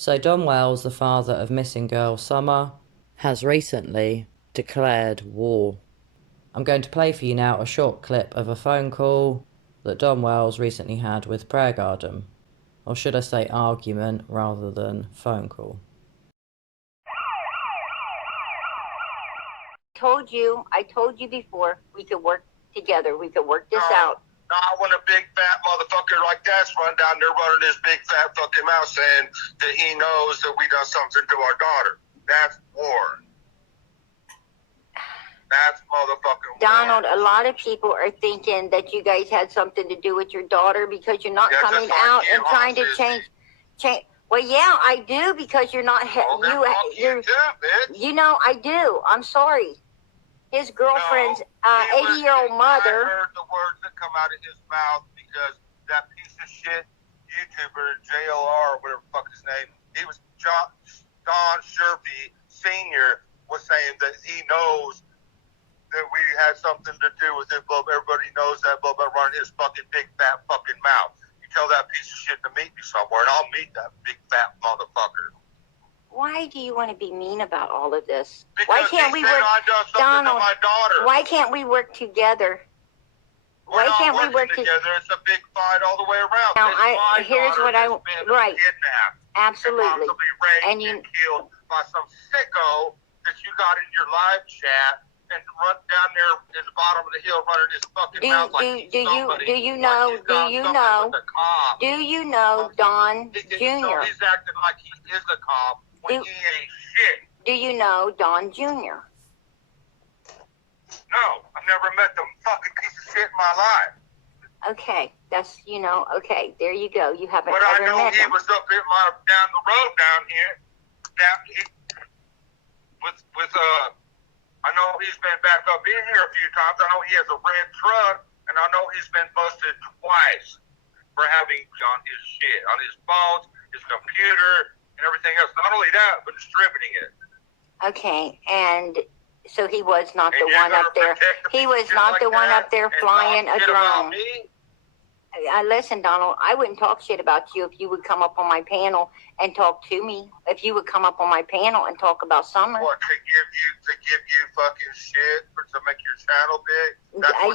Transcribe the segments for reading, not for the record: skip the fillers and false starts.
So DonWells, the father of missing girl Summer, has recently declared war. I'm going to play for you now a short clip of a phone call that DonWells recently had with Prayer Garden. Or should I say argument rather than phone call. I told you before, we could work together. We could work this out. Not when a big fat motherfucker like that's run down there running his big fat fucking mouth saying that he knows that we done something to our daughter. That's war. That's motherfucking war. Donald, a lot of people are thinking that you guys had something to do with your daughter because you're not coming out and trying to change. Well, yeah, I do because you're not. You know, I do. I'm sorry. His girlfriend's 80-year-old mother. I heard the words that come out of his mouth because that piece of shit YouTuber, JLR, whatever the fuck his name, he was Don Sherpy Sr. was saying that he knows that we had something to do with it, but everybody knows that, but running his fucking big fat fucking mouth. You tell that piece of shit to meet me somewhere, and I'll meet that big fat motherfucker. Why do you want to be mean about all of this? Because why can't we work, Donald, to my daughter. Why can't we work together? Why can't we work together? It's a big fight all the way around. Now, here's what I right. Kidnapped, absolutely, and you killed by some sicko that you got in your live chat and run down there in the bottom of the hill running his fucking mouth like do you know Don Jr.? He's acting like he is a cop when he ain't shit. Do you know Don Jr.? No, I've never met the fucking piece of shit in my life. Okay, that's, okay, there you go. You haven't but ever met him. But I know he was up in down the road down here. I know he's been back up in here a few times. I know he has a red truck, and I know he's been busted twice for having on his shit, on his phones, his computer, and everything else. Not only that, but distributing it. Okay, and so he was not the one up there. He was not the one up there flying a drone. Listen, Donald, I wouldn't talk shit about you if you would come up on my panel and talk to me. If you would come up on my panel and talk about Summer. What, to give you fucking shit to make your channel big?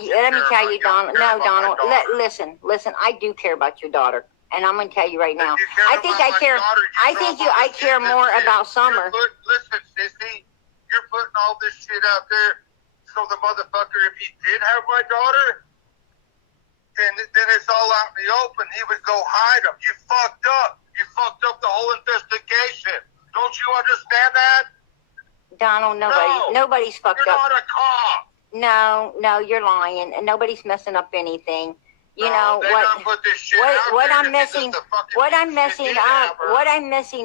Let me tell you, Donald. No, Donald. Listen. I do care about your daughter, and I'm going to tell you right now. I think I care. I care more about Summer. Listen, sissy, you're putting all this shit out there, so the motherfucker, if he did have my daughter, then it's all out in the open. He would go hide him. You fucked up. You fucked up the whole investigation. Don't you understand that? Donald, nobody's fucked up. You're not a cop. No, you're lying, and nobody's messing up anything. You know what I'm messing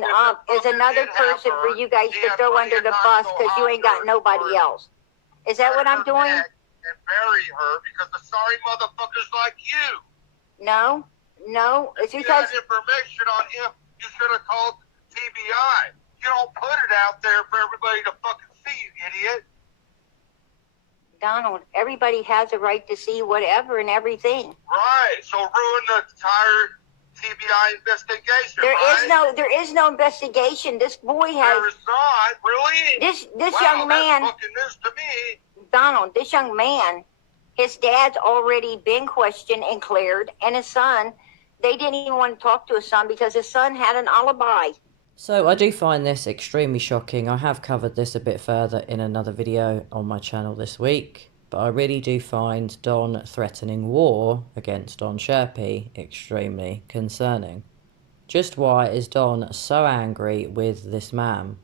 up is another person for you guys to throw under the bus because you ain't got nobody else. Is that what I'm doing? And bury her because of sorry motherfuckers like you. No, it's because you had information on him. You should have called TBI. You don't put it out there for everybody to fucking see, you idiot. Donald, everybody has a right to see whatever and everything. Right. So ruin the entire TBI investigation. There is no investigation. This boy has. There is not, really. This young man. That's fucking news to me. Donald, this young man, his dad's already been questioned and cleared, and his son, they didn't even want to talk to his son because his son had an alibi. So I do find this extremely shocking. I have covered this a bit further in another video on my channel this week, but I really do find Don threatening war against Don Sherpy extremely concerning. Just why is Don so angry with this man?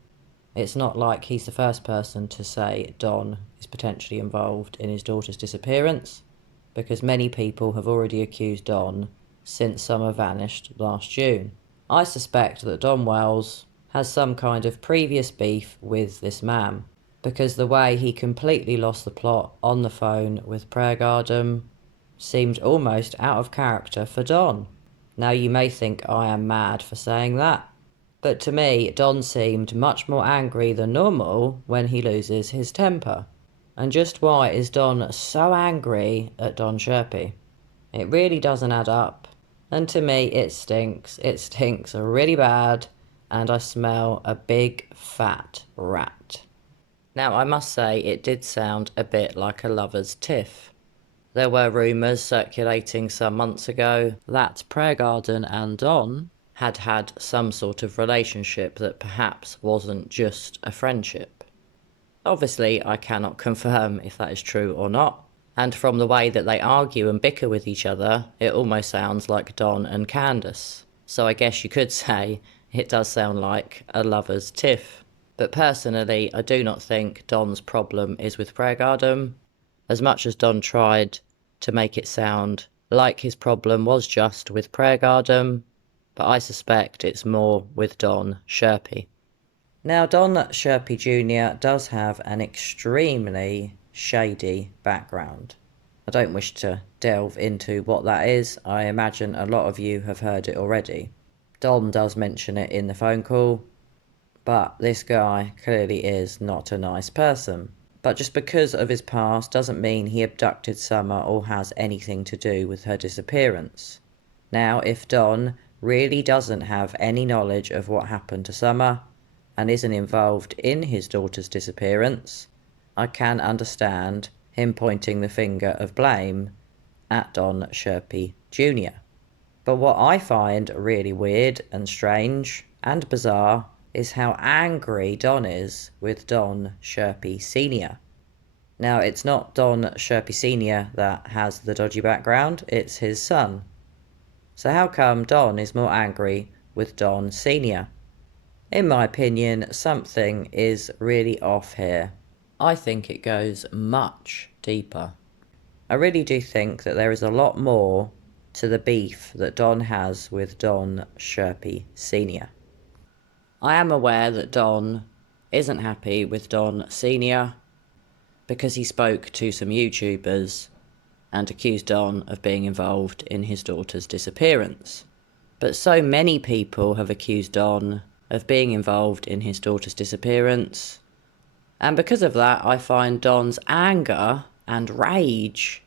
It's not like he's the first person to say Don is potentially involved in his daughter's disappearance, because many people have already accused Don since Summer vanished last June. I suspect that DonWells has some kind of previous beef with this man, because the way he completely lost the plot on the phone with Prayer Garden seemed almost out of character for Don. Now you may think I am mad for saying that, but to me, Don seemed much more angry than normal when he loses his temper. And just why is Don so angry at Don Sherpy? It really doesn't add up. And to me, it stinks. It stinks really bad. and I smell a big fat rat. Now I must say it did sound a bit like a lover's tiff. There were rumours circulating some months ago that Prayer Garden and Don had had some sort of relationship that perhaps wasn't just a friendship. Obviously, I cannot confirm if that is true or not, and from the way that they argue and bicker with each other, it almost sounds like Don and Candace. So I guess you could say it does sound like a lover's tiff. But personally, I do not think Don's problem is with Prayer Garden, as much as Don tried to make it sound like his problem was just with Prayer Garden, but I suspect it's more with Don Sherpy. Now, Don Sherpy Jr. does have an extremely shady background. I don't wish to delve into what that is. I imagine a lot of you have heard it already. Don does mention it in the phone call, but this guy clearly is not a nice person. But just because of his past doesn't mean he abducted Summer or has anything to do with her disappearance. Now, if Don really doesn't have any knowledge of what happened to Summer and isn't involved in his daughter's disappearance, I can understand him pointing the finger of blame at Don Sherpy Jr. But what I find really weird and strange and bizarre is how angry Don is with Don Sherpy Sr. Now, it's not Don Sherpy Sr. that has the dodgy background, it's his son. So how come Don is more angry with Don Sr.? In my opinion, something is really off here. I think it goes much deeper. I really do think that there is a lot more to the beef that Don has with Don Sherpy Sr. I am aware that Don isn't happy with Don Sr. because he spoke to some YouTubers and accused Don of being involved in his daughter's disappearance. But so many people have accused Don of being involved in his daughter's disappearance, and because of that I find Don's anger and rage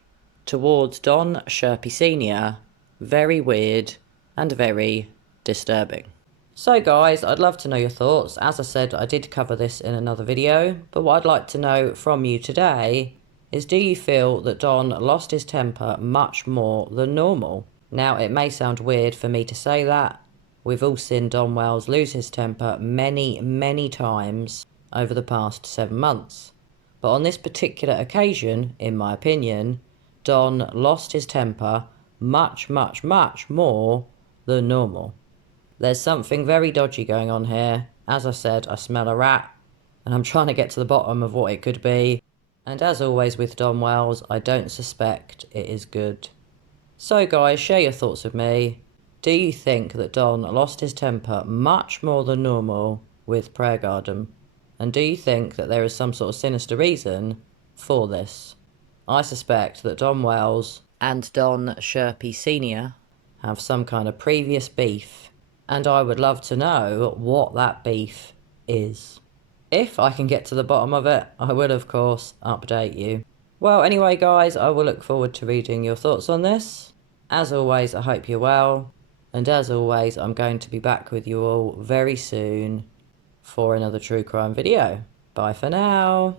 towards Don Sherpy Sr. very weird and very disturbing. So guys, I'd love to know your thoughts. As I said, I did cover this in another video, but what I'd like to know from you today is, do you feel that Don lost his temper much more than normal? Now, it may sound weird for me to say that. We've all seen DonWells lose his temper many, many times over the past 7 months. But on this particular occasion, in my opinion, Don lost his temper much, much, much more than normal. There's something very dodgy going on here. As I said, I smell a rat, and I'm trying to get to the bottom of what it could be. And as always with DonWells, I don't suspect it is good. So guys, share your thoughts with me. Do you think that Don lost his temper much more than normal with Prayer Garden? And do you think that there is some sort of sinister reason for this? I suspect that DonWells and Don Sherpy Sr. have some kind of previous beef, and I would love to know what that beef is. If I can get to the bottom of it, I will of course update you. Well, anyway guys, I will look forward to reading your thoughts on this. As always, I hope you're well, and as always, I'm going to be back with you all very soon for another true crime video. Bye for now.